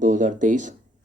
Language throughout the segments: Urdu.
2023।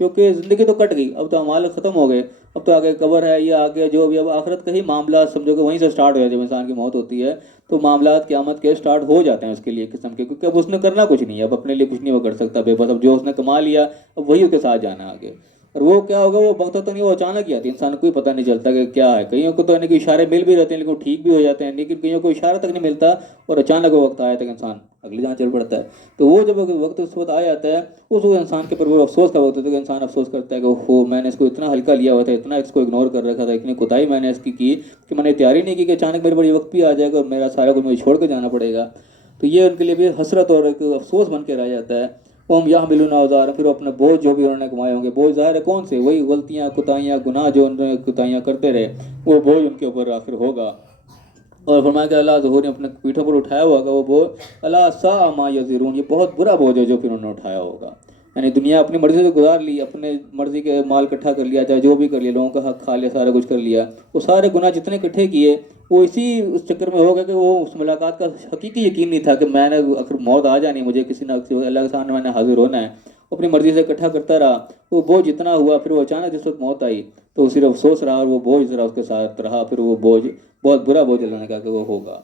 کیونکہ زندگی تو کٹ گئی، اب تو اعمال ختم ہو گئے، اب تو آگے قبر ہے یا آگے جو بھی، اب آخرت کا ہی معاملات سمجھو کہ وہیں سے سٹارٹ ہو جائے، جب انسان کی موت ہوتی ہے تو معاملات قیامت کے سٹارٹ ہو جاتے ہیں اس کے لیے قسم کے، کیونکہ اب اس نے کرنا کچھ نہیں ہے، اب اپنے لیے کچھ نہیں وہ کر سکتا بے بس، اب جو اس نے کما لیا اب وہی اس کے ساتھ جانا ہے آگے۔ اور وہ کیا ہوگا، وہ وقت تو نہیں، وہ اچانک ہی آتی ہے، انسان کو کوئی پتہ نہیں چلتا کہ کیا ہے، کئیوں کو تو یعنی کہ اشارے مل بھی رہتے ہیں لیکن وہ ٹھیک بھی ہو جاتے ہیں، لیکن کئیوں کو اشارہ تک نہیں ملتا اور اچانک وہ وقت آیا تک انسان اگلی جہاں چل پڑتا ہے۔ تو وہ جب وقت اس وقت آ جاتا ہے اس وقت انسان کے اوپر وہ افسوس کا وقت ہوتا ہے کہ انسان افسوس کرتا ہے کہ اوہ میں نے اس کو اتنا ہلکا لیا ہوا تھا، اتنا اس کو اگنور کر رکھا تھا، اتنی کوتاہی میں نے اس کی کہ میں نے تیاری نہیں کی کہ اچانک میرے پر یہ وقت بھی آ جائے گا اور میرا سارا کچھ مجھے چھوڑ کے جانا پڑے گا۔ تو یہ ان کے لیے بھی حسرت اور ایک افسوس بن کے رہ جاتا ہے۔ قوم یحملون اوزارا، پھر وہ اپنے بوجھ جو بھی انہوں نے کمائے ہوں گے، بوجھ ظاہر ہے کون سے، وہی غلطیاں کوتاہیاں گناہ جو انہوں نے کوتاہیاں کرتے رہے، وہ بوجھ ان کے اوپر آخر ہوگا۔ اور فرمایا کہ اللہ ظہور نے اپنے پیٹھوں پر اٹھایا ہوا ہوگا وہ بوجھ، اللہ ساء ما یزرون، یہ بہت برا بوجھ ہے جو پھر انہوں نے اٹھایا ہوگا۔ یعنی دنیا اپنی مرضی سے گزار لی، اپنے مرضی کے مال اکٹھا کر لیا، چاہے جو بھی کر لیا، لوگوں کا حق کھا لیا، سارا کچھ کر لیا، وہ سارے گناہ جتنے اکٹھے کیے وہ اسی اس چکر میں ہو گیا کہ وہ اس ملاقات کا حقیقی یقین نہیں تھا کہ میں نے اگر موت آ جانی، مجھے کسی نہ کسی اللہ کے سامنے میں نے حاضر ہونا ہے، اپنی مرضی سے اکٹھا کرتا رہا، وہ بوجھ اتنا ہوا، پھر وہ اچانک جس وقت موت آئی تو صرف افسوس رہا اور وہ بوجھ ذرا اس کے ساتھ رہا، پھر وہ بوجھ بہت برا بوجھ اللہ نے کہا کہ وہ ہوگا۔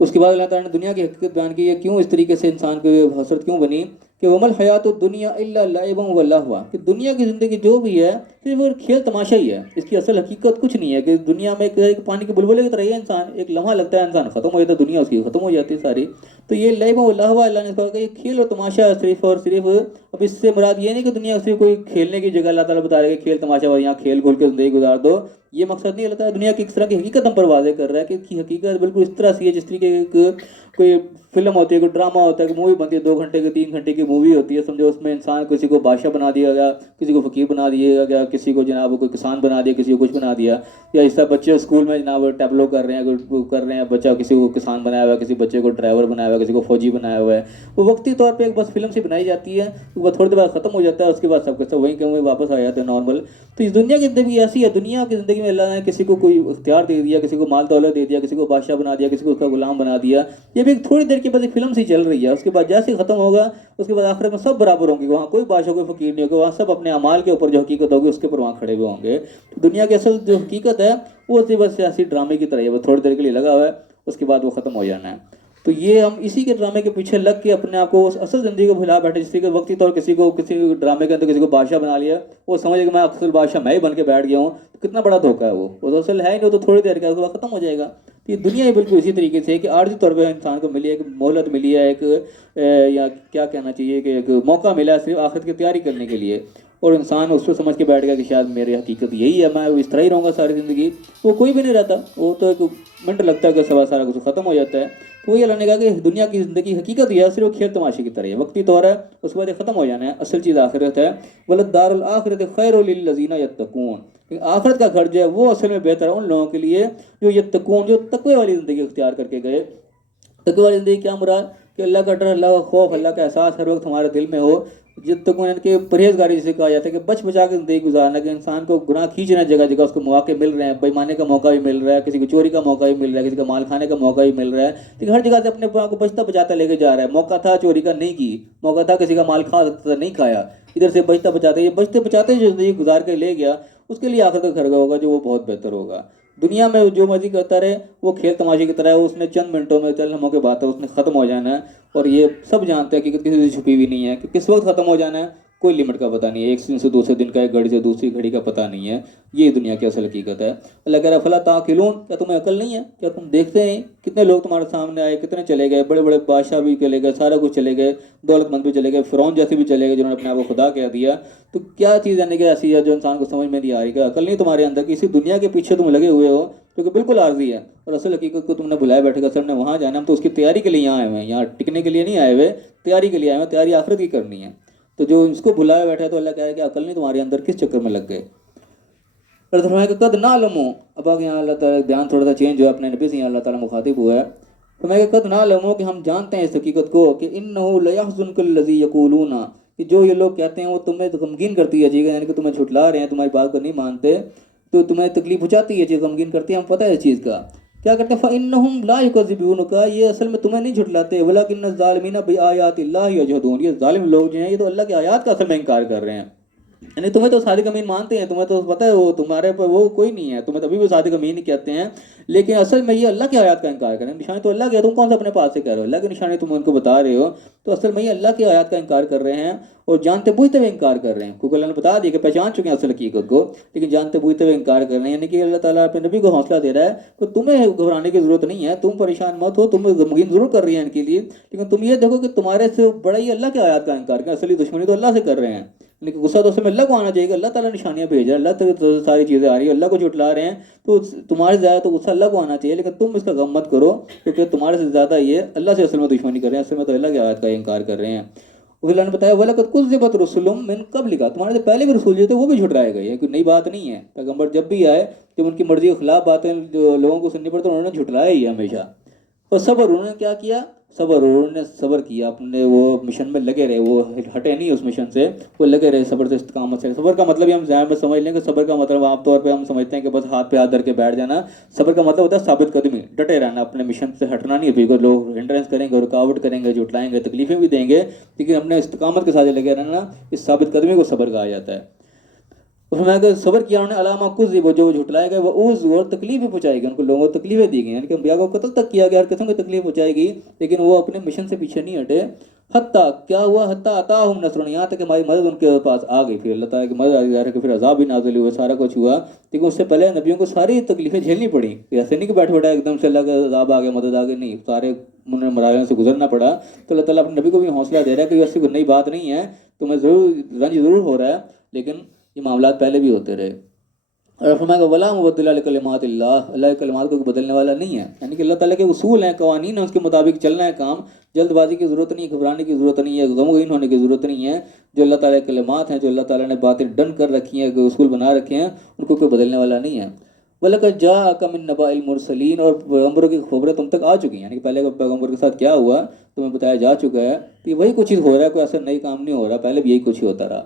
اس کے بعد اللہ تعالیٰ نے دنیا کی حقیقت بیان کی ہے، کیوں اس طریقے سے انسان کو یہ حسرت کیوں بنی کہ ومل حیات الدنیا الا لعب و لہو، کہ دنیا کی زندگی جو بھی ہے صرف وہ کھیل تماشا ہی ہے، اس کی اصل حقیقت کچھ نہیں ہے، کہ دنیا میں ایک پانی کے بلبلے کی طرح ہی ہے انسان، ایک لمحہ لگتا ہے انسان ختم ہو جاتا ہے، دنیا اس کی ختم ہو جاتی ہے ساری۔ تو یہ لعب و لہو اللہ نے کہا کہ یہ کھیل اور تماشا ہے صرف اور صرف۔ اب اس سے مراد یہ نہیں کہ دنیا صرف کوئی کھیلنے کی جگہ اللہ تعالیٰ بتا رہے کہ کھیل تماشا اور یہاں کھیل کھول کے زندگی گزار دو، یہ مقصد نہیں۔ اللہ تعالیٰ دنیا کی اس طرح کی حقیقت ہم پر واضح کر رہا ہے کہ اس کی حقیقت بالکل اس طرح سے ہے جس طریقے کی کوئی فلم ہوتی ہے، کوئی ڈرامہ ہوتا ہے، کوئی مووی بنتی ہے، 2 گھنٹے کی 3 گھنٹے کی مووی ہوتی ہے، سمجھو اس میں انسان کسی کو بادشاہ بنا دیا گیا، کسی کو فقیر بنا دیا گیا، کسی کو جناب کوئی کسان بنا دیا، کسی کو کچھ بنا دیا، یا اس طرح بچے اسکول میں جناب ٹیبلو کر رہے ہیں، بچہ کسی کو کسان بنایا ہوا ہے، کسی بچے کو ڈرائیور بنایا ہوا ہے، کسی کو فوجی بنایا ہوا ہے، وہ وقتی طور پہ ایک بس فلم سی بنائی جاتی ہے، وہ تھوڑی دیر بعد ختم ہو جاتا ہے، اس کے بعد سب کے سب وہیں کے وہیں واپس آ جاتے ہیں نارمل۔ تو اس دنیا کی زندگی ایسی ہے، دنیا کی زندگی میں اللہ نے کسی کو کوئی اختیار دے دیا، کسی کو مال دولت دے دیا، کسی کو بادشاہ بنا دیا، کسی کو اس کا غلام بنا دیا، یہ بھی تھوڑی دیر کے بعد ایک فلم سی چل رہی ہے، اس کے بعد جیسے ہی ختم ہوگا اس کے بعد آخرت میں سب برابر ہوں گے، وہاں کوئی بادشاہ کوئی فقیر نہیں ہوگا، وہاں سب اپنے اعمال کے اوپر جو حقیقت ہوگی اس کے اوپر وہاں کھڑے ہوئے ہوں گے۔ دنیا کی اصل جو حقیقت ہے وہ صرف سیاسی ڈرامے کی طرح ہے، وہ تھوڑی دیر کے لیے لگا ہوا ہے، اس کے بعد وہ ختم ہو جانا ہے۔ تو یہ ہم اسی کے ڈرامے کے پیچھے لگ کے اپنے آپ کو اس اصل زندگی کو بھلا بیٹھے، جس کے وقتی طور کسی ڈرامے کے اندر کسی کو بادشاہ بنا لیا، وہ سمجھے کہ میں اصل بادشاہ میں ہی بن کے بیٹھ گیا ہوں، تو کتنا بڑا دھوکہ ہے وہ تو اصل ہے ہی نہیں، تو تھوڑی دیر کا اس کے بعد ختم ہو جائے گا۔ تو یہ دنیا ہی بالکل اسی طریقے سے ہے کہ عارضی طور پہ انسان کو ملی ہے، ایک مہلت ملی ہے، ایک یا کیا کہنا چاہیے کہ ایک موقع ملا ہے صرف آخرت کی تیاری کرنے کے لیے، اور انسان اس کو سمجھ کے بیٹھ گیا کہ شاید میری حقیقت یہی ہے، میں اس طرح ہی رہوں گا ساری زندگی، وہ کوئی بھی نہیں رہتا، وہ تو ایک منٹ لگتا ہے کہ سارا کچھ ختم ہو جاتا ہے۔ تو وہی اللہ نے کہا کہ دنیا کی زندگی حقیقت یہ ہے، صرف کھیل تماشے کی طرح ہے، وقتی طور ہے، اس کے بعد یہ ختم ہو جانا ہے، اصل چیز آخرت ہے۔ وَلَلدَّارُ الْآخِرَةُ خَيْرٌ لِّلَّذِينَ يَتَّقُونَ، آخرت کا گھر جو ہے وہ اصل میں بہتر ہے ان لوگوں کے لیے جو یتقون، جو تقوی والی زندگی اختیار کر کے گئے۔ تقوی والی زندگی کیا مراد، کہ اللہ کا ڈر، اللہ کا خوف، اللہ کا احساس ہر وقت ہمارے دل میں ہو۔ یتقون ان کے پرہیزگاری جسے کہا جاتا ہے کہ بچ بچا کے زندگی گزارنا، کہ انسان کو گناہ کھینچنا جگہ جگہ اس کو مواقع مل رہے ہیں، بےایمانی کا موقع بھی مل رہا ہے، کسی کو چوری کا موقع بھی مل رہا ہے، کسی کا مال کھانے کا موقع بھی مل رہا ہے، لیکن ہر جگہ سے اپنے آپ کو بچتا بچاتا لے کے جا رہا ہے۔ موقع تھا چوری کا، نہیں کی، موقع تھا کسی کا مال کھا سکتا تھا، نہیں کھایا، ادھر سے بچتا بچاتا، یہ بچتے بچاتے جو زندگی گزار کے لے گیا اس کے لیے آخرت کا گھر ہوگا جو وہ بہت بہتر ہوگا۔ دنیا میں جو مرضی کرتا رہے وہ کھیل تماشے کی طرح ہے، اس نے چند منٹوں میں چند لمحوں کے بعد اس نے ختم ہو جانا ہے، اور یہ سب جانتے ہیں کہ کسی سے چھپی ہوئی نہیں ہے کہ کس وقت ختم ہو جانا ہے، کوئی لمٹ کا پتہ نہیں ہے، ایک دن سے دوسرے دن کا، ایک گھڑی سے دوسری گھڑی کا پتہ نہیں ہے۔ یہ دنیا کی اصل حقیقت ہے۔ اللہ کہہ رہا ہے فلا تعقلون، کیا تمہیں عقل نہیں ہے، کیا تم دیکھتے ہیں کتنے لوگ تمہارے سامنے آئے، کتنے چلے گئے، بڑے بڑے بادشاہ بھی چلے گئے، سارا کچھ چلے گئے، دولت مند بھی چلے گئے، فرعون جیسے بھی چلے گئے جنہوں نے اپنے آپ کو خدا کہہ دیا۔ تو کیا چیز ہے کہ ایسی ہے جو انسان کو سمجھ میں نہیں آ رہی، کہ عقل نہیں تمہارے اندر، کہ اسی دنیا کے پیچھے تم لگے ہوئے ہو جو کہ بالکل عارضی ہے، اور اصل حقیقت کو تم نے بھلائے بیٹھے گا، اصل نے وہاں جانا، ہم تو اس کی تیاری کے لیے یہاں آئے ہوئے ہیں، یہاں ٹکنے کے لیے نہیں آئے ہوئے، تیاری کے لیے آئے ہوئے، تیاری آخرت کی کرنی ہے۔ تو جو اس کو بھلائے بیٹھا ہے تو اللہ کہہ رہا ہے کہ عقل نہیں تمہارے اندر، کس چکر میں لگ گئے۔ اور فرمایا کہ قد نعلم، اب آگے یہاں اللہ تعالیٰ بیان تھوڑا سا چینج ہوا، اپنے نبی سے یہاں اللہ تعالیٰ مخاطب ہوا ہے۔ فرمایا کہ قد نعلم، کہ ہم جانتے ہیں اس حقیقت کو، کہ انہ لیحزنک الذی یقولون، کہ جو یہ لوگ کہتے ہیں وہ تمہیں غمگین کرتی ہے چیز، یعنی کہ تمہیں جھٹلا رہے ہیں، تمہاری بات کو نہیں مانتے، تو تمہیں تکلیف پہنچاتی ہے چیز، غمگین کرتی ہے، ہم پتہ ہے اس چیز کا۔ کیا کرتے ہیں فَإِنَّهُمْ لَا يُكَذِّبُونَكَ، یہ اصل میں تمہیں نہیں جھٹلاتے، وَلَكِنَّ الظَّالِمِينَ بِآيَاتِ اللَّهِ يَجْحَدُونَ، یہ ظالم لوگ جو ہیں یہ تو اللہ کی آیات کا اصل میں انکار کر رہے ہیں۔ یعنی تمہیں تو صادق امین مانتے ہیں، تمہیں تو پتہ ہے وہ تمہارے پر وہ کوئی نہیں ہے، تمہیں تبھی بھی صادق امین ہی کہتے ہیں، لیکن اصل میں یہ اللہ کی آیات کا انکار کریں، نشانی تو اللہ کی ہے، تم کون سا اپنے پاس سے کہہ رہے ہو، اللہ کی نشانی تم ان کو بتا رہے ہو، تو اصل میں یہ اللہ کی آیات کا انکار کر رہے ہیں اور جانتے بوجھتے ہوئے انکار کر رہے ہیں، کیونکہ اللہ نے بتا دیا کہ پہچان چکے ہیں اصل حقیقت کو، لیکن جانتے بوجھتے ہوئے انکار کر رہے ہیں، یعنی کہ اللہ تعالیٰ اپنے نبی کو حوصلہ دے رہا ہے تو تمہیں گھبرانے کی ضرورت نہیں ہے، تم پریشان مت ہو، تم غمگین ضرور کر رہی ہیں ان کے لیے، لیکن تم یہ دیکھو کہ تمہارے سے بڑا ہی اللہ کی آیات کا انکار کریں، اصلی دشمنی تو اللہ سے کر رہے ہیں، لیکن غصہ تو اس میں اللہ کو آنا چاہیے کہ اللہ تعالیٰ نشانیاں بھیج رہا ہے، اللہ تک تو ساری چیزیں آ رہی ہیں، اللہ کو جھٹلا رہے ہیں، تو تمہارے زیادہ تو غصہ اللہ کو آنا چاہیے، لیکن تم اس کا غم مت کرو، کیونکہ تمہارے سے زیادہ یہ اللہ سے اصل میں دشمنی کر رہے ہیں، اصل میں تو اللہ کی آیات کا انکار کر رہے ہیں۔ اور پھر اللہ نے بتایا وَلَقَدْ كُذِّبَتْ رُسُلٌ مِّن قَبْلِكَ، تمہارے سے پہلے بھی رسول جو تھے وہ بھی جھٹلائے گئے، یہ کوئی نئی بات نہیں ہے، پیغمبر جب بھی آئے جب ان کی مرضی کے خلاف باتیں جو لوگوں کو سننی پڑتی انہوں نے جھٹلایا ہی ہے ہمیشہ۔ اور صبر انہوں نے کیا کیا، صبر انہوں نے صبر کیا، اپنے وہ مشن میں لگے رہے، وہ ہٹے نہیں اس مشن سے، وہ لگے رہے صبر سے استقامت سے۔ صبر کا مطلب ہم ذہن میں سمجھ لیں کہ صبر کا مطلب عام طور پہ ہم سمجھتے ہیں کہ بس ہاتھ پہ ہاتھ دھر کے بیٹھ جانا، صبر کا مطلب ہوتا ہے ثابت قدمی، ڈٹے رہنا، اپنے مشن سے ہٹنا نہیں، پھر لوگ ہنڈرنس کریں گے، رکاوٹ کریں گے، جھٹلائیں گے، تکلیفیں بھی دیں گے، لیکن ہم نے استقامت کے ساتھ لگے رہنا، اس ثابت قدمی کو صبر کہا جاتا ہے۔ اور فرمایا کہ صبر کیا انہوں نے علامہ کذب، جو جھٹلائے گئے، وہ اوذ اور تکلیفیں پہنچائی گئی، ان کو لوگوں کو تکلیفیں دی گئی، یعنی کہ انبیاء کو قتل تک کیا گیا، ہر قسم کی تکلیف پہنچائی گئی، لیکن وہ اپنے مشن سے پیچھے نہیں ہٹے۔ حتیٰ کیا ہوا، حتیٰ اتاہم نصرنا، یہاں تک کہ ہماری مدد ان کے پاس آ گئی، پھر اللہ تعالیٰ کی مدد آ گئی، ظاہر ہے کہ پھر عذاب بھی نازل ہوا، سارا کچھ ہوا، لیکن اس سے پہلے نبیوں کو ساری تکلیفیں جھیلنی پڑی، ایسے نہیں کہ بیٹھ بیٹھا ایک دم سے اللہ کا عذاب آ گیا، مدد آ گئی، نہیں، سارے انہیں مراحل سے گزرنا پڑا۔ تو اللہ تعالیٰ اپنے نبی کو بھی حوصلہ دے رہا ہے کہ ایسی کوئی نئی بات نہیں ہے، تمہیں ضرور رنج ضرور ہو رہا ہے، لیکن یہ معاملات پہلے بھی ہوتے رہے۔ اور فرمایا کہ ولا مبدل لکلمات اللہ، اللہ کے کلمات کو بدلنے والا نہیں ہے، یعنی کہ اللہ تعالیٰ کے اصول ہیں، قوانین ہیں، اس کے مطابق چلنا ہے کام، جلد بازی کی ضرورت نہیں ہے، گھبرانے کی ضرورت نہیں ہے، غمگین ہونے کی ضرورت نہیں ہے، جو اللہ تعالیٰ کے کلمات ہیں، جو اللہ تعالیٰ نے باتیں ڈن کر رکھی ہیں، جو اصول بنا رکھے ہیں، ان کو کوئی بدلنے والا نہیں ہے۔ وَلَقَدْ جَاءَكَ مِن نَبَإِ الْمُرْسَلِينَ، اور پیغمبروں کی خبریں تم تک آ چکی ہیں، یعنی کہ پہلے پیغمبر کے ساتھ کیا ہوا تمہیں بتایا جا چکا ہے کہ وہی کچھ چیز ہو رہا ہے، کوئی ایسا نئی کام نہیں ہو رہا، پہلے بھی یہی کچھ ہی ہوتا رہا۔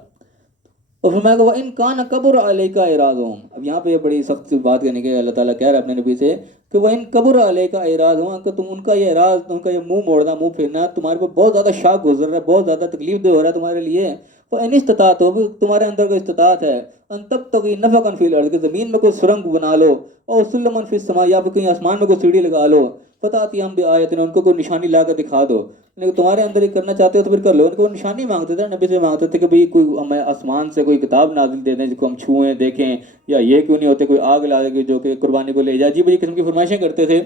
اور فرمایا کہ وَإِن كَانَ كَبُرَ عَلَيْكَ إِعْرَاضُهُمْ، اب یہاں پہ یہ بڑی سخت بات کرنے کے اللہ تعالیٰ کہہ رہا ہے اپنے نبی سے کہ وَإِن كَبُرَ عَلَيْكَ إِعْرَاضُهُمْ، کہ تم ان کا یہ اعراض، ان کا یہ منہ موڑنا، منہ پھیرنا تمہارے پر بہت زیادہ شاق گزر رہا ہے، بہت زیادہ تکلیف دہ ہو رہا ہے تمہارے لیے، فَإِنِ اسْتَطَعْتَ، ہو تمہارے اندر کوئی استطاعت ہے، أَن تَبْتَغِي نَفَقًا فِي الْأَرْضِ، کہ زمین میں کوئی سرنگ بنا لو، اور سُلَّمًا فِي السَّمَاءِ، یا پھر کہیں آسمان میں کوئی سیڑھی لگا لو، فَتَأْتِيَهُم بِآيَةٍ، ان کو کوئی نشانی لا کر دکھا دو، لیکن تمہارے اندر یہ کرنا چاہتے ہو تو پھر کر لو۔ ان کو نشانی مانگتے تھے، نبی سے مانگتے تھے کہ بھئی کوئی ہمیں آسمان سے کوئی کتاب نازل دے دیں جس کو ہم چھوئیں دیکھیں، یا یہ کیوں نہیں ہوتے کوئی آگ لا دے جو کہ قربانی کو لے جائے، عجیب عجیب قسم کی فرمائشیں کرتے تھے۔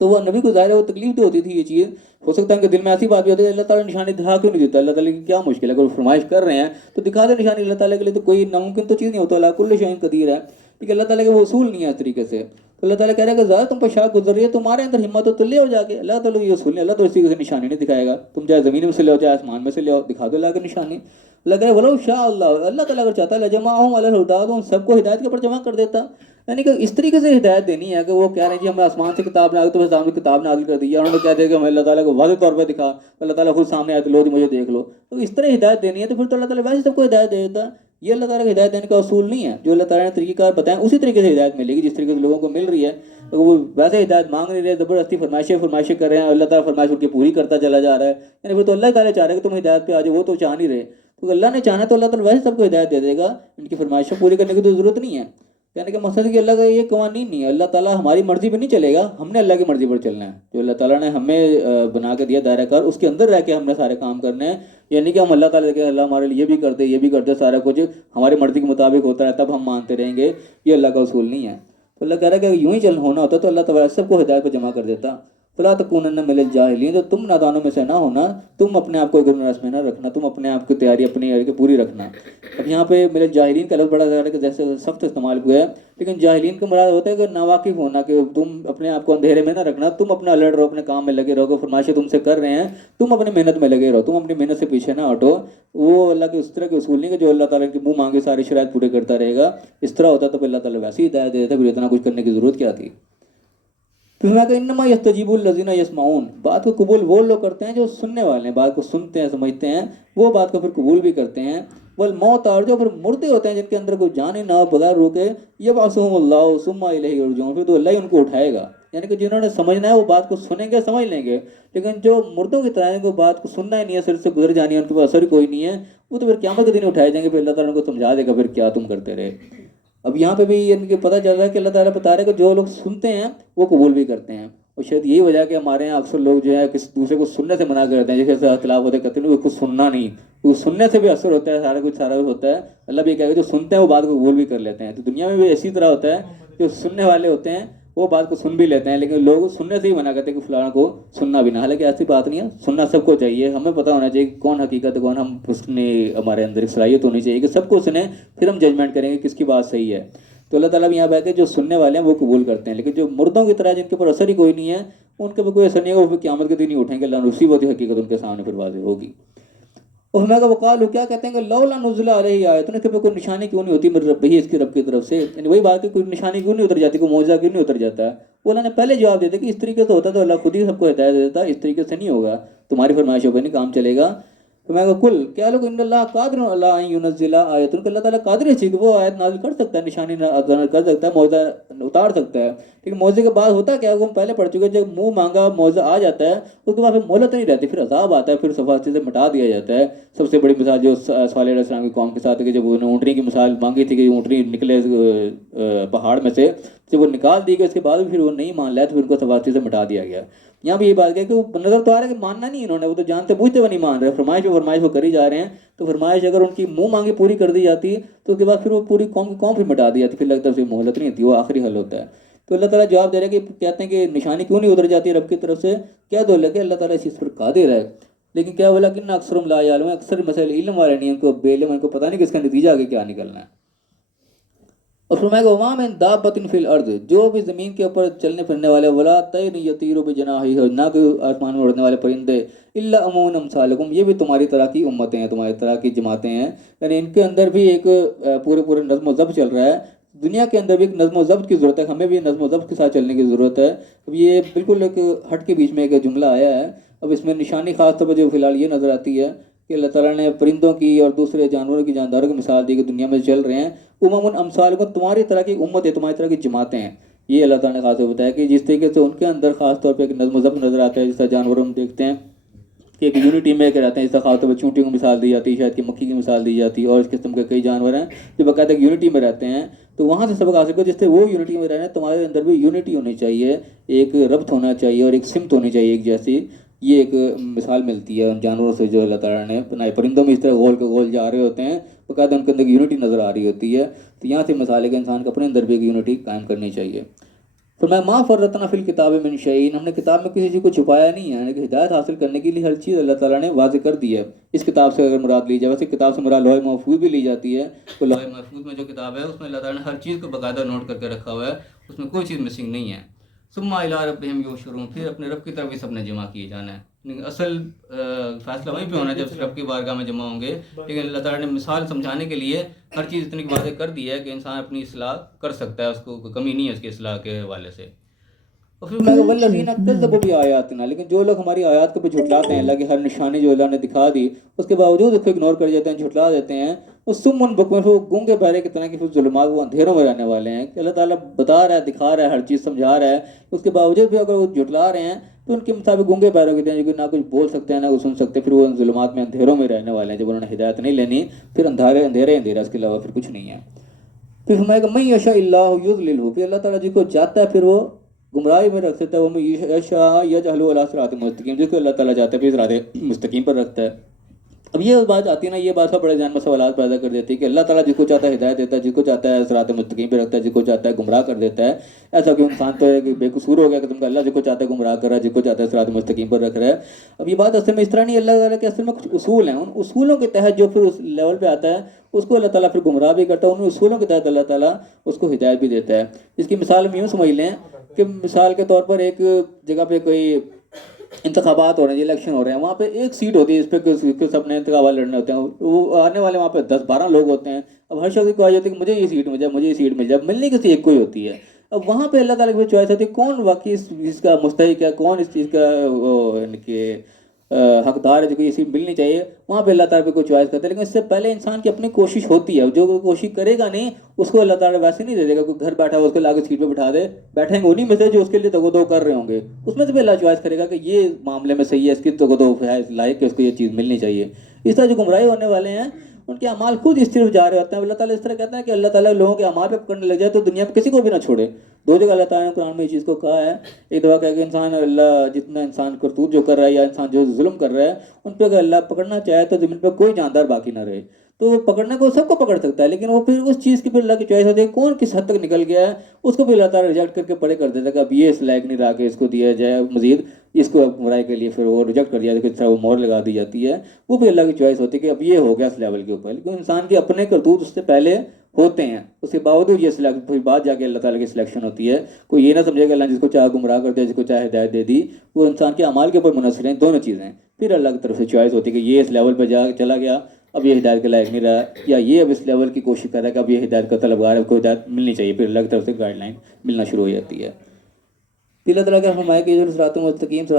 تو وہ نبی کو ظاہر ہے وہ تکلیف تو ہوتی تھی یہ چیز، ہو سکتا ہے کہ دل میں ایسی بات بھی ہوتی ہے اللہ تعالیٰ نشانی دکھا کیوں نہیں دیتا، اللہ تعالیٰ کی کیا مشکل ہے، اگر وہ فرمائش کر رہے ہیں تو دکھا دے نشانی، اللہ تعالیٰ کے لیے تو کوئی ناممکن تو چیز نہیں ہوتا، اللہ کل شیء قدیر ہے، لیکن اللہ تعالیٰ کے وہ اصول نہیں ہے اس طریقے سے۔ تو اللہ تعالیٰ کہہ رہا ہے کہ زیادہ تم پر شاق گزر رہی ہے، تمہارے اندر ہمت ہو تو لے ہو جا کے، اللہ تعالیٰ یہ اصول ہے، اللہ تو اسی سے نشانی نہیں دکھائے گا، تم چاہے زمین میں سے لے ہو چاہے آسمان میں سے لے ہو، دکھا دو اللہ کی نشانی۔ اللہ کہہ رہا ہے ولو شاء اللہ، اللہ تعالیٰ اگر چاہتا ہے لجمعہم علی الہدی، تو ان سب کو ہدایت کے اوپر جمع کر دیتا، یعنی کہ اس طریقے سے ہدایت دینی ہے کہ وہ کہہ رہے ہیں جی ہمیں آسمان سے کتاب نازل، تو بس سامنے کتاب نازل کر دی، یا انہوں نے کہہ دیا کہ ہمیں اللہ تعالیٰ کو واضح طور پہ دکھا، اللہ تعالیٰ خود سامنے آئے تو لو جی مجھے دیکھ لو، تو اس طرح ہدایت دینی ہے، تو پھر تو اللہ تعالیٰ ویسے سب کو ہدایت دے دیتا۔ یہ اللہ تعالیٰ کو ہدایت دینے کا اصول نہیں ہے، جو اللہ تعالیٰ نے طریقہ کار بتائیں اسی طریقے سے ہدایت ملے گی جس طریقے سے لوگوں کو مل رہی ہے، تو وہ ویسے ہدایت مانگ نہیں رہے، زبردستی فرمائشیں کر رہے ہیں، اللہ تعالیٰ فرمائش ان کی پوری کرتا چلا جا رہا ہے، یعنی پھر تو اللہ تعالیٰ چاہ رہے ہیں کہ تم ہدایت پہ آ جاؤ، وہ تو چاہ نہیں رہے، تو اللہ نے چاہنا تو اللہ تعالیٰ ویسے سب کو ہدایت دے دے گا، ان کی فرمائشیں پوری کرنے کی تو ضرورت نہیں ہے۔ یعنی کہ مقصد ہے کہ اللہ کا یہ قوانین نہیں ہے، اللہ تعالیٰ ہماری مرضی پہ نہیں چلے گا، ہم نے اللہ کی مرضی پر چلنا ہے، جو اللہ تعالیٰ نے ہمیں بنا کے دیا دائرہ کار، اس کے اندر رہ کے ہم نے سارے کام کرنے ہیں، یعنی کہ ہم اللہ تعالیٰ کہ اللہ ہمارے لیے یہ بھی کرتے یہ بھی کرتے، سارا کچھ ہماری مرضی کے مطابق ہوتا ہے تب ہم مانتے رہیں گے، یہ اللہ کا اصول نہیں ہے۔ تو اللہ کہہ رہا ہے کہ یوں ہی ہونا ہوتا تو اللہ تعالیٰ سب کو ہدایت پہ جمع کر دیتا۔ فلا تکونن من الجاہلین، تو تم نادانوں میں سے نہ ہونا، تم اپنے آپ کو گمراہ میں نہ رکھنا، تم اپنے آپ کی تیاری اپنی پوری رکھنا۔ اب یہاں پہ من الجاہلین کا لفظ بڑا زیادہ کہ جیسے سخت استعمال ہوا ہے، لیکن جاہلین کا مراد ہوتا ہے کہ ناواقف ہونا، کہ تم اپنے آپ کو اندھیرے میں نہ رکھنا، تم اپنا الرٹ رہو، اپنے کام میں لگے رہو، کہ فرمائشیں تم سے کر رہے ہیں تم اپنی محنت میں لگے رہو، تم اپنی محنت سے پیچھے نہ ہٹو۔ وہ اللہ کے اس طرح کے اصول نہیں کہ جو اللہ تعالیٰ کے منہ مانگے ساری شرائط پورے کرتا رہے گا، اس طرح ہوتا تو پھر اللہ تعالیٰ ویسے ہی ہدایت دے دیتا، پھر اتنا کچھ کرنے کی ضرورت کیا تھی۔ پھر میں کہ انما یستجیب الذین یسمعون، بات کو قبول وہ لوگ کرتے ہیں جو سننے والے ہیں، بات کو سنتے ہیں سمجھتے ہیں، وہ بات کو پھر قبول بھی کرتے ہیں۔ والموت، اور جو پھر مردے ہوتے ہیں جن کے اندر کوئی جان ہی نہ ہو بغیر روح کے، یبعثہم اللہ ثم الیہ یرجعون، پھر تو اللہ ہی ان کو اٹھائے گا، یعنی کہ جنہوں نے سمجھنا ہے وہ بات کو سنیں گے سمجھ لیں گے، لیکن جو مردوں کی طرح ہیں کو بات کو سننا ہی نہیں ہے، سر سے گزر جانی ہے، ان کے پاس اثر ہی کوئی نہیں ہے، وہ تو پھر قیامت کے دن اٹھائے جائیں گے، پھر اللہ تعالیٰ ان کو سمجھا دے گا پھر کیا تم کرتے رہے۔ اب یہاں پہ بھی ان کے پتہ چل رہا ہے کہ اللہ تعالیٰ بتا رہے ہیں کہ جو لوگ سنتے ہیں وہ قبول بھی کرتے ہیں، اور شاید یہی وجہ ہے کہ ہمارے یہاں اکثر لوگ جو ہے کسی دوسرے کو سننے سے منع کرتے ہیں، جیسے اختلاف ہوتے کہتے ہیں وہ کچھ سننا نہیں، وہ سننے سے بھی اثر ہوتا ہے، سارا کچھ ہوتا ہے۔ اللہ بھی کہے گا جو سنتے ہیں وہ بات کو قبول بھی کر لیتے ہیں، تو دنیا میں بھی اسی طرح ہوتا ہے، جو سننے والے ہوتے ہیں وہ بات کو سن بھی لیتے ہیں، لیکن لوگ سننے سے ہی منع کرتے ہیں کہ فلاں کو سننا بھی نہ، حالانکہ ایسی بات نہیں ہے، سننا سب کو چاہیے، ہمیں پتہ ہونا چاہیے کہ کون حقیقت ہے کون، ہم اس نے ہمارے اندر ایک صلاحیت ہونی چاہیے کہ سب کو سنیں، پھر ہم ججمنٹ کریں گے کس کی بات صحیح ہے۔ تو اللہ تعالیٰ بھی یہاں بیٹھ کے جو سننے والے ہیں وہ قبول کرتے ہیں، لیکن جو مردوں کی طرح جن کے اوپر اثر ہی کوئی نہیں ہے ان کے اوپر کوئی اثر نہیں ہے، وہ پھر قیامت کے دن ہی اٹھیں گے، اللہ اسی وقت حقیقت ان کے سامنے پھر واضح ہوگی۔ اور میں وقال کیا کہتے ہیں کہ لولا نزل علیہ آیت، ان کے اوپر کوئی نشانی کیوں نہیں ہوتی میرے رب ہی، اس کی رب کی طرف سے، یعنی وہی بات ہے کوئی نشانی کیوں نہیں اتر جاتی، کوئی معجزہ کیوں نہیں اتر جاتا ہے۔ وہ اللہ نے پہلے جواب دیتے کہ اس طریقے سے ہوتا تو اللہ خود ہی سب کو ہدایت دیتا، اس طریقے سے نہیں ہوگا، تمہاری فرمائشوں پہ نہیں کام چلے گا۔ تو میں کہا کل کیا لوگ ان اللہ قادر علی ان ینزل آیت، اللہ تعالیٰ قادر ہے کہ وہ آیت نازل کر سکتا ہے، نشانی کر سکتا ہے، معجزہ اتار سکتا ہے، لیکن معجزے کے بعد ہوتا کیا ہے وہ ہم پہلے پڑھ چکے، جب منہ مانگا معجزہ آ جاتا ہے اس کے بعد پھر مہلت نہیں رہتی، پھر عذاب آتا ہے، پھر صفاتی سے مٹا دیا جاتا ہے۔ سب سے بڑی مثال جو صالح علیہ السلام کی قوم کے ساتھ ہے کہ جب انہوں نے اونٹنی کی مثال مانگی تھی کہ اونٹنی نکلے پہاڑ میں سے، جب وہ نکال دی گئی اس کے بعد بھی پھر وہ نہیں مان لیا تو پھر ان کو صفاتی سے مٹا دیا گیا۔ یہاں بھی یہ بات ہے کہ وہ نظر تو آ رہا ہے کہ ماننا نہیں انہوں نے، وہ تو جانتے بوجھتے ہوئے نہیں مان رہے، فرمائش وہ کری جا رہے ہیں، تو فرمائش اگر ان کی منہ مانگی پوری کر دی جاتی تو اس کے بعد پھر وہ پوری قوم کی قوم پھر مٹا دی جاتی، پھر لگتا ہے مہلت نہیں ہوتی، وہ آخری حل ہوتا ہے۔ تو اللہ تعالیٰ جواب دے رہا ہے کہ کہتے ہیں کہ نشانی کیوں نہیں اتر جاتی رب کی طرف سے، کیا دو لگے اللہ تعالیٰ اس چیز پر قادر ہے، لیکن کیا بولا کہ اکثر لا یعلمون، اکثر مسائل علم والے نہیں ہیں، ان کو بے علم، ان کو پتہ نہیں کہ اس کا نتیجہ آگے کیا نکلنا ہے۔ اور فرمایا کہ وما من دابۃ فی الارض، جو بھی زمین کے اوپر چلنے پھرنے والے، ولا طیر یطیر بجناحہ، نہ کوئی آسمان میں اڑنے والے پرندے، الا امم امثالکم، یہ بھی تمہاری طرح کی امتیں ہیں، تمہاری طرح کی جماعتیں ہیں، یعنی ان کے اندر بھی ایک پورے نظم و ضبط چل رہا ہے، دنیا کے اندر بھی ایک نظم و ضبط کی ضرورت ہے، ہمیں بھی نظم و ضبط کے ساتھ چلنے کی ضرورت ہے۔ اب یہ بالکل ایک ہٹ کے بیچ میں ایک جملہ آیا ہے، اب اس میں نشانی خاص طور پر جو فی الحال یہ نظر آتی ہے کہ اللہ تعالیٰ نے پرندوں کی اور دوسرے جانوروں کی، جانداروں کی مثال دی کہ دنیا میں چل رہے ہیں، امم امثالکم، تمہاری طرح کی امت ہے، تمہاری طرح کی جماعتیں ہیں، یہ اللہ تعالیٰ نے خاص طور بتایا کہ جس طریقے سے ان کے اندر خاص طور پہ ایک نظم و ضبط نظر آتا ہے، جس طرح جانوروں میں دیکھتے ہیں کہ ایک یونٹی میں رہتے ہیں، اس طرح خاص طور پر چونٹی کو مثال دی جاتی ہے، شاید کی مکھی کی مثال دی جاتی ہے، اور اس قسم کے کئی جانور ہیں جو باقاعدہ یونٹی میں رہتے ہیں، تو وہاں سے سبق حاصل کرو، جس سے وہ یونٹی میں رہ رہے ہیں، تمہارے اندر بھی یونٹی ہونی چاہیے، ایک ربط ہونا چاہیے اور ایک سمت ہونی چاہیے ایک جیسی، یہ ایک مثال ملتی ہے ان جانوروں سے جو اللہ تعالیٰ نے بنائے۔ پرندوں میں اس طرح گول کے گول جا رہے ہوتے ہیں، باقاعدہ ان کے اندر یونٹی نظر آ رہی ہوتی ہے، تو یہاں سے مثال ہے کہ انسان کو اپنے اندر بھی ایک یونٹی قائم کرنی چاہیے۔ فرمایا ما فرطنا فی الکتاب من شیء، ہم نے کتاب میں کسی چیز کو چھپایا نہیں ہے، یعنی کہ ہدایت حاصل کرنے کے لیے ہر چیز اللہ تعالیٰ نے واضح کر دی ہے۔ اس کتاب سے اگر مراد لی جائے، ویسے کتاب سے مراد لوح محفوظ بھی لی جاتی ہے، تو لوح محفوظ میں جو کتاب ہے اس میں اللہ تعالیٰ نے ہر چیز کو باقاعدہ نوٹ کر کے رکھا ہوا ہے، اس میں کوئی چیز مسنگ نہیں ہے۔ ثم الی ربہم یحشرون، پھر اپنے رب کی طرف بھی سب نے جمع کیے جانا ہے، لیکن اصل فیصلہ وہیں پہ ہونا ہے جب رب کی بارگاہ میں جمع ہوں گے، لیکن اللہ تعالیٰ نے مثال سمجھانے کے لیے ہر چیز اتنی واضح کر دی ہے کہ انسان اپنی اصلاح کر سکتا ہے، اس کو کوئی کمی نہیں ہے اس کی اصلاح کے حوالے سے۔ اور پھر میں والذین کذبوا بآیاتنا، لیکن جو لوگ ہماری آیات کو جھٹلاتے ہیں، اللہ کی ہر نشانی جو اللہ نے دکھا دی اس کے باوجود اس کو اگنور کر جاتے ہیں، جھٹلا دیتے ہیں، وہ سمن بکم، وہ گونگے بہرے کی طرح کی ظلمات، وہ اندھیروں میں رہنے والے ہیں، کہ اللہ تعالیٰ بتا رہا ہے، دکھا رہا ہے، ہر چیز سمجھا رہا ہے، اس کے باوجود بھی اگر وہ جھٹلا رہے ہیں تو ان کے مطابق گونگے بہروں کی طرح، جو کہ نہ کچھ بول سکتے ہیں نہ کچھ سن سکتے، پھر وہ ان ظلمات میں اندھیروں میں رہنے والے ہیں، جب انہوں نے ہدایت نہیں لینی پھر اندھیرا اس کے علاوہ پھر کچھ نہیں ہے۔ پھر فرمایا کہ من یشاء اللہ یضللہ، پھر اللہ تعالیٰ جس کو چاہتا ہے پھر وہ گمراہی میں رکھ سکتا ہے، وہ یشاء یجعلہ علی صراط مستقیم، جس کو اللہ تعالیٰ چاہتا ہے پھر صراط مستقیم پر رکھتا ہے۔ اب یہ بات آتی ہے نا، یہ بات سب بڑے ذہن میں سوالات پیدا کر دیتی ہے کہ اللہ تعالیٰ جس کو چاہتا ہے ہدایت دیتا ہے، جس کو چاہتا ہے صراط مستقیم پہ رکھتا ہے، جس کو چاہتا ہے گمراہ کر دیتا ہے۔ ایسا کہ انسان تو ہے کہ بے قصور ہو گیا کہ تم کا اللہ جس کو چاہتا ہے گمراہ کر رہا ہے، جس کو چاہتا ہے صراط مستقیم پر رکھ رہا ہے۔ اب یہ بات اصل میں اس طرح نہیں، اللہ تعالیٰ کے اصل میں کچھ اصول ہیں، ان اصولوں کے تحت جو پھر اس لیول پہ آتا ہے اس کو اللہ تعالیٰ پھر گمراہ بھی کرتا ہے، ان اصولوں کے تحت اللہ تعالیٰ اس کو ہدایت بھی دیتا ہے۔ اس کی مثال ہم یوں سمجھ لیں کہ مثال کے طور پر ایک جگہ پہ کوئی انتخابات ہو رہے ہیں، الیکشن ہو رہے ہیں، وہاں پہ ایک سیٹ ہوتی ہے جس پہ سب نے انتخابات لڑنے ہوتے ہیں، وہ آنے والے وہاں پہ 10-12 لوگ ہوتے ہیں، اب ہر شخص کو آ جاتی ہے کہ مجھے یہ سیٹ مل جائے، مجھے یہ سیٹ مل جائے، ملنے کسی ایک کو ہی ہوتی ہے۔ اب وہاں پہ اللہ تعالیٰ کی چوائس ہوتی ہے کون واقعی اس کا مستحق ہے، کون اس چیز کا یعنی کہ حقدار ہے جو کہ یہ چیز ملنی چاہیے، وہاں پہ اللہ تعالیٰ پہ کوئی چوائس کرتا ہے، لیکن اس سے پہلے انسان کی اپنی کوشش ہوتی ہے، جو کوشش کرے گا نہیں اس کو اللہ تعالیٰ ویسے نہیں دے دے گا، کوئی گھر بیٹھا ہو اس کو لاگے سیٹ پہ بٹھا دے، بیٹھیں گے انہیں میں سے جو اس کے لیے تگ و دو کر رہے ہوں گے، اس میں سے بھی اللہ چوائس کرے گا کہ یہ معاملے میں صحیح ہے، اس کی تگ و دو ہے لائق کہ اس کو یہ چیز ملنی چاہیے۔ اس طرح جو گمراہی ہونے والے ہیں ان کے اعمال خود اس طرف جا رہے ہوتے ہیں۔ اللہ تعالیٰ اس طرح کہتا ہے کہ اللہ تعالیٰ لوگوں کے اعمال پہ پکڑنے لگ جائے تو دنیا میں کسی کو بھی نہ چھوڑے۔ دو جگہ اللہ تعالیٰ نے قرآن میں اس چیز کو کہا ہے، ایک دفعہ کہا کہ انسان اللہ جتنا انسان کرتوت جو کر رہا ہے یا انسان جو ظلم کر رہا ہے ان پہ اگر اللہ پکڑنا چاہے تو زمین پہ کوئی جاندار باقی نہ رہے، تو وہ پکڑنے کو سب کو پکڑ سکتا ہے، لیکن وہ پھر اس چیز کی پھر اللہ کی چوائس ہوتی ہے کون کس حد تک نکل گیا ہے، اس کو بھی اللہ تعالیٰ ریجیکٹ کر کے پڑے کر دیتا ہے کہ اب یہ اس لائق نہیں رہا کہ اس کو دیا جائے مزید، اس کو گمراہی کے لیے پھر وہ ریجیکٹ کر دیا جائے، اس طرح وہ مور لگا دی جاتی ہے، وہ بھی اللہ کی چوائس ہوتی ہے کہ اب یہ ہو گیا اس لیول کے اوپر، لیکن انسان کے اپنے کرتوت اس سے پہلے ہوتے ہیں، اس کے باوجود یہ پھر بعد جا کے اللہ تعالیٰ کی سلیکشن ہوتی ہے۔ کوئی یہ نہ سمجھے کہ اللہ جس کو چاہے گمراہ کر دیا، جس کو چاہے ہدایت دے دی، وہ انسان کے اعمال کے اوپر منحصر ہیں، دونوں چیزیں۔ پھر اللہ کی طرف سے چوائس ہوتی ہے کہ یہ اس لیول پہ جا چلا گیا، اب یہ ہدایت کے لائق نہیں رہا، یا یہ اب اس لیول کی کوشش کر رہا ہے کہ اب یہ ہدایت کا طلبگار ہے، کو ہدایت ملنی چاہیے، پھر اللہ کی طرف سے گائیڈ لائن ملنا شروع ہو جاتی ہے۔ پھر اللہ تعالیٰ کا فرمایا کہ جو صراط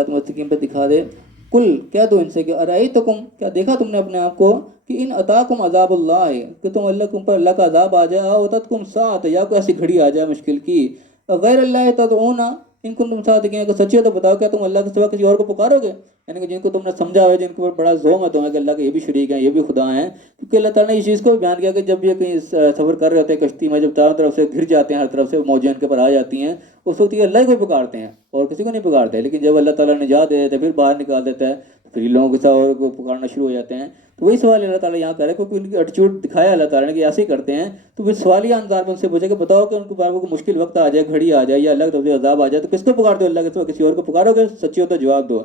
مستقیم پہ دکھا دے، کل کہہ دو ان سے کہ ارائیتکم، کیا دیکھا تم نے اپنے آپ کو کہ ان اتاکم عذاب اللہ، کہ تم اللہ کا عذاب آ جائے، اوتتکم ساعت، یا کوئی ایسی گھڑی آ جائے مشکل کی، غیر اللہ تدعون ان کو تم صادقین، اگر سچے ہو تو بتاؤ کیا تم اللہ کے سوا کسی اور کو پکارو گے؟ یعنی کہ جن کو تم نے سمجھا ہوا ہے، جن کے اوپر بڑا زوم ہے تمہیں کہ اللہ کے یہ بھی شریک ہیں، یہ بھی خدا ہیں، کیونکہ اللہ تعالیٰ نے اس چیز کو بھی بیان کیا کہ جب یہ کہیں سفر کر رہے ہوتے ہیں کشتی میں، جب چاروں طرف سے گھر جاتے ہیں، ہر طرف سے موجیں ان کے اوپر آ جاتی ہیں، اس وقت یہ اللہ کو پکارتے ہیں اور کسی کو نہیں پکارتے، لیکن جب اللہ تعالیٰ نجات دے دیتا ہے پھر باہر نکال دیتا ہے، پھر لوگوں کے ساتھ اور کو پکارنا شروع ہو جاتے ہیں۔ تو وہی سوال اللہ تعالیٰ یہاں کر رہا ہے، کیونکہ ان کی ایٹیچیوڈ دکھایا اللہ تعالیٰ نے کہ ایسے ہی کرتے ہیں، تو پھر سوالیہ انداز میں ان سے پوچھے کہ بتاؤ کہ ان کے بارے کو مشکل وقت آ جائے، گھڑی آ جائے، یا اللہ کی طرف سے عذاب آ جائے تو کس کو پکارتے ہو؟ اللہ کے سوا کسی اور کو پکارو گے؟ سچی ہو تو جواب دو۔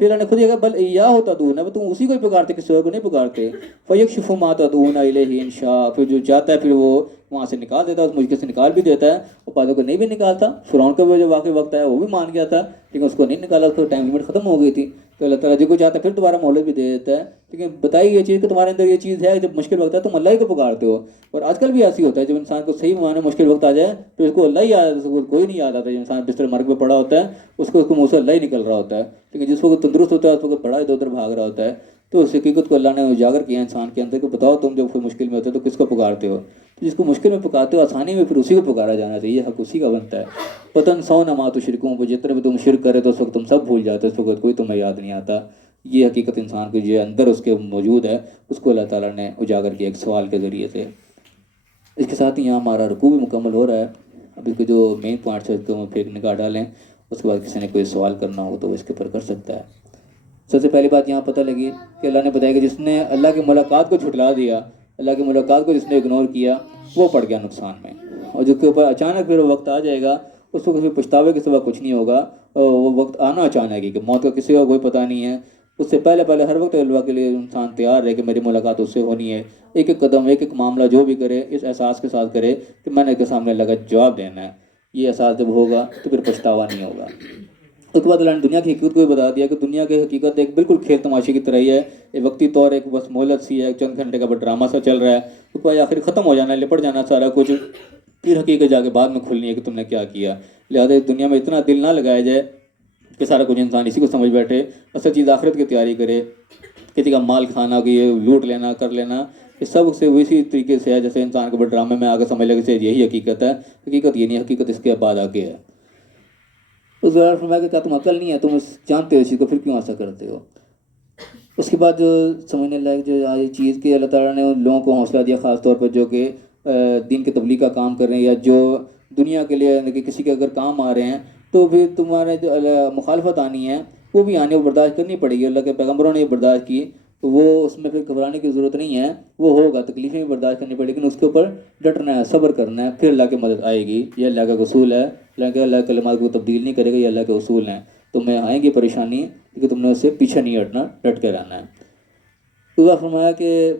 پھر اللہ نے خود یہ کہا بل یا ہوتا دون، اب تم اسی کو ہی پکارتے، کسی اور کو نہیں پکارتے۔ فیکشف ما تدعون الیہ ان شاء، پھر جو چاہتا ہے پھر وہ وہاں سے نکال دیتا ہے، اس مشکل سے نکال بھی دیتا ہے، اور بعضوں کو نہیں بھی نکالتا۔ فرعون کا وہ جو واقعی وقت ہے وہ بھی مان گیا تھا، لیکن اس کو نہیں نکالا، اس کو ٹائم لمٹ ختم ہو گئی تھی، تو اللہ تعالیٰ جو کو چاہتا ہے پھر دوبارہ مہلت بھی دے دیتا ہے۔ لیکن بتائی یہ چیز کہ تمہارے اندر یہ چیز ہے، جب مشکل وقت ہے تم اللہ ہی کو پکارتے ہو، اور آج کل بھی ایسی ہوتا ہے جب انسان کو صحیح معنی مشکل وقت آ جائے تو اس کو اللہ ہی یاد، اس کو کوئی نہیں یاد آتا، جب انسان بستر مرگ پہ پڑا ہوتا ہے اس کو منہ سے اللہ ہی نکل رہا ہوتا ہے، لیکن جس وقت تندرست ہوتا ہے اس وقت بڑا ادھر ادھر بھاگ رہا ہوتا ہے۔ تو اس حقیقت کو اللہ نے اجاگر کیا انسان کے اندر کہ بتاؤ تم جب کوئی مشکل میں ہوتے ہو تو کس کو پکارتے ہو؟ تو جس کو مشکل میں پکارتے ہو آسانی میں پھر اسی کو پکارا جانا چاہیے، حق اسی کا بنتا ہے۔ پتن سو نما تو شرکوں کو، جتنے بھی تم شرک کرے تو اس وقت تم سب بھول جاتے، اس وقت کوئی تمہیں یاد نہیں آتا۔ یہ حقیقت انسان کے جو اندر اس کے موجود ہے اس کو اللہ تعالیٰ نے اجاگر کیا ایک سوال کے ذریعے سے۔ اس کے ساتھ ہی یہاں ہمارا رکوع بھی مکمل ہو رہا ہے۔ اب اس کے جو مین پوائنٹس ہے اس کو ہم پھر نگاہ ڈالیں، اس کے بعد کسی نے کوئی سوال کرنا ہو تو وہ اس کے اوپر کر سکتا ہے۔ سب سے پہلی بات یہاں پتہ لگی کہ اللہ نے بتایا کہ جس نے اللہ کی ملاقات کو جھٹلا دیا، اللہ کی ملاقات کو جس نے اگنور کیا وہ پڑ گیا نقصان میں، اور جس کے اوپر اچانک پھر وہ وقت آ جائے گا اس وقت پھر پچھتاوے کے سوا کچھ نہیں ہوگا، اور وہ وقت آنا اچانک ہی کہ موت کا کسی کا کوئی پتہ نہیں ہے۔ اس سے پہلے ہر وقت اللہ کے لیے انسان تیار رہے کہ میری ملاقات اس سے ہونی ہے، ایک ایک قدم ایک ایک معاملہ جو بھی کرے اس احساس کے ساتھ کرے کہ میں نے کے سامنے اللہ کا جواب دینا ہے۔ یہ احساس جب ہوگا تو پھر پچھتاوا نہیں ہوگا۔ اس کے بعد اللہ نے دنیا کی حقیقت کو بھی بتا دیا کہ دنیا کی حقیقت ایک بالکل کھیل تماشے کی طرح ہی ہے، ایک وقتی طور ایک بس مہلت سی ہے، چند گھنٹے کا بس ڈرامہ سا چل رہا ہے، اس کے بعد آخر ختم ہو جانا ہے، لپٹ جانا سارا کچھ، پھر حقیقت جا کے بعد میں کھلنی ہے کہ تم نے کیا کیا۔ لہٰذا اس دنیا میں اتنا دل نہ لگایا جائے کہ سارا کچھ انسان اسی کو سمجھ بیٹھے، اصل چیز آخرت کی تیاری کرے۔ کسی کا مال کھانا کہ یہ لوٹ لینا کر لینا یہ سب سے اسی طریقے سے ہے جیسے انسان کو بڑے ڈرامے میں آگے سمجھ لگے یہی حقیقت ہے، حقیقت یہ نہیں، حقیقت اس کے بعد آگے ہے۔ اس دوران فرمایا کہ کیا تم عقل نہیں ہے، تم جانتے ہو اس چیز کو پھر کیوں ایسا کرتے ہو؟ اس کے بعد جو سمجھنے لائق جو یہ چیز کہ اللہ تعالیٰ نے ان لوگوں کو حوصلہ دیا خاص طور پر جو کہ دین کے تبلیغ کا کام کر رہے ہیں یا جو دنیا کے لیے کہ کسی کے اگر کام آ رہے ہیں تو پھر تمہارے جو مخالفت آنی ہے وہ بھی آنے، وہ برداشت کرنی پڑے گی۔ اللہ کے پیغمبروں نے یہ برداشت کی تو وہ اس میں پھر گھبرانے کی ضرورت نہیں ہے، وہ ہوگا، تکلیفیں بھی برداشت کرنی پڑے گی، لیکن اس کے اوپر ڈٹنا ہے، صبر کرنا ہے، پھر اللہ کی مدد آئے گی۔ یہ اللہ کا اصول ہے، اللہ کے کلمات کو تبدیل نہیں کرے گا، یہ اللہ کے اصول ہیں۔ تمہیں آئیں گی پریشانی لیکن تم نے اس سے پیچھے نہیں ہٹنا، ڈٹ کے رہنا ہے۔ اللہ فرمایا کہ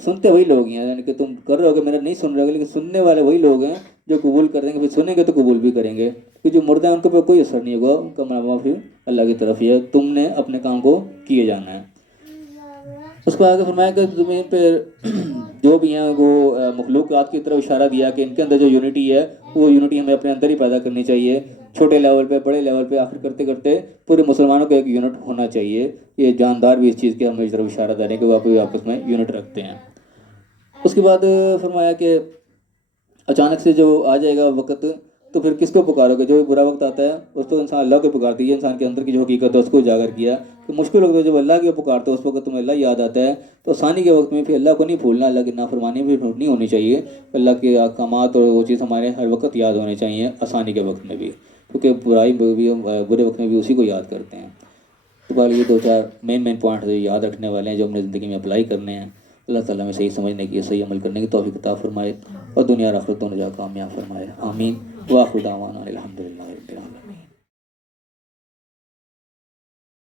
سنتے وہی لوگ ہیں، یعنی کہ تم کر رہے ہو کہ میرا نہیں سن رہے ہو، لیکن سننے والے وہی لوگ ہیں جو قبول کر دیں گے، پھر سنیں گے تو قبول بھی کریں گے، کہ جو مردے ہیں ان کے اوپر کوئی اثر نہیں ہوگا، ان کا منافع پھر اللہ کی طرف ہی ہے، تم نے اپنے کام کو کیے جانا ہے۔ اس کو آگے فرمایا کہ زمین پہ جو بھی ہیں وہ مخلوقات کی طرف اشارہ دیا کہ ان کے اندر جو یونٹی ہے وہ یونٹی ہمیں اپنے اندر ہی پیدا کرنی چاہیے۔ چھوٹے لیول پہ بڑے لیول پہ آخر کرتے کرتے پورے مسلمانوں کا ایک یونٹ ہونا چاہیے. یہ جاندار بھی اس چیز کے ہم اس طرف اشارہ دیں کہ وہ آپس میں یونٹ رکھتے ہیں. اس کے بعد فرمایا کہ اچانک سے جو آ جائے گا وقت تو پھر کس کو پکارو گے؟ جو برا وقت آتا ہے اس تو انسان اللہ کو پکارتی ہے. انسان کے اندر کی جو حقیقت ہے اس کو اجاگر کیا کہ مشکل وقت جب اللہ کو پکارتے ہو اس وقت تمہیں اللہ یاد آتا ہے. تو آسانی کے وقت میں پھر اللہ کو نہیں بھولنا, اللہ کی نافرمانی بھی نہیں ہونی چاہیے. اللہ کے احکامات اور وہ چیز ہمارے ہر وقت یاد ہونے چاہیے, آسانی کے وقت میں بھی, کیونکہ برائی میں بھی برے وقت میں بھی اسی کو یاد کرتے ہیں. تو بھائی یہ 2-4 مین پوائنٹ یاد رکھنے والے ہیں جو اپنی زندگی میں اپلائی کرنے ہیں. اللہ تعالیٰ میں صحیح سمجھنے کی, صحیح عمل کرنے کی توفیق عطا فرمائے اور دنیا اور آخرت دونوں جگہ کامیاب فرمائے. آمین. وآخر دعوانا الحمدللہ.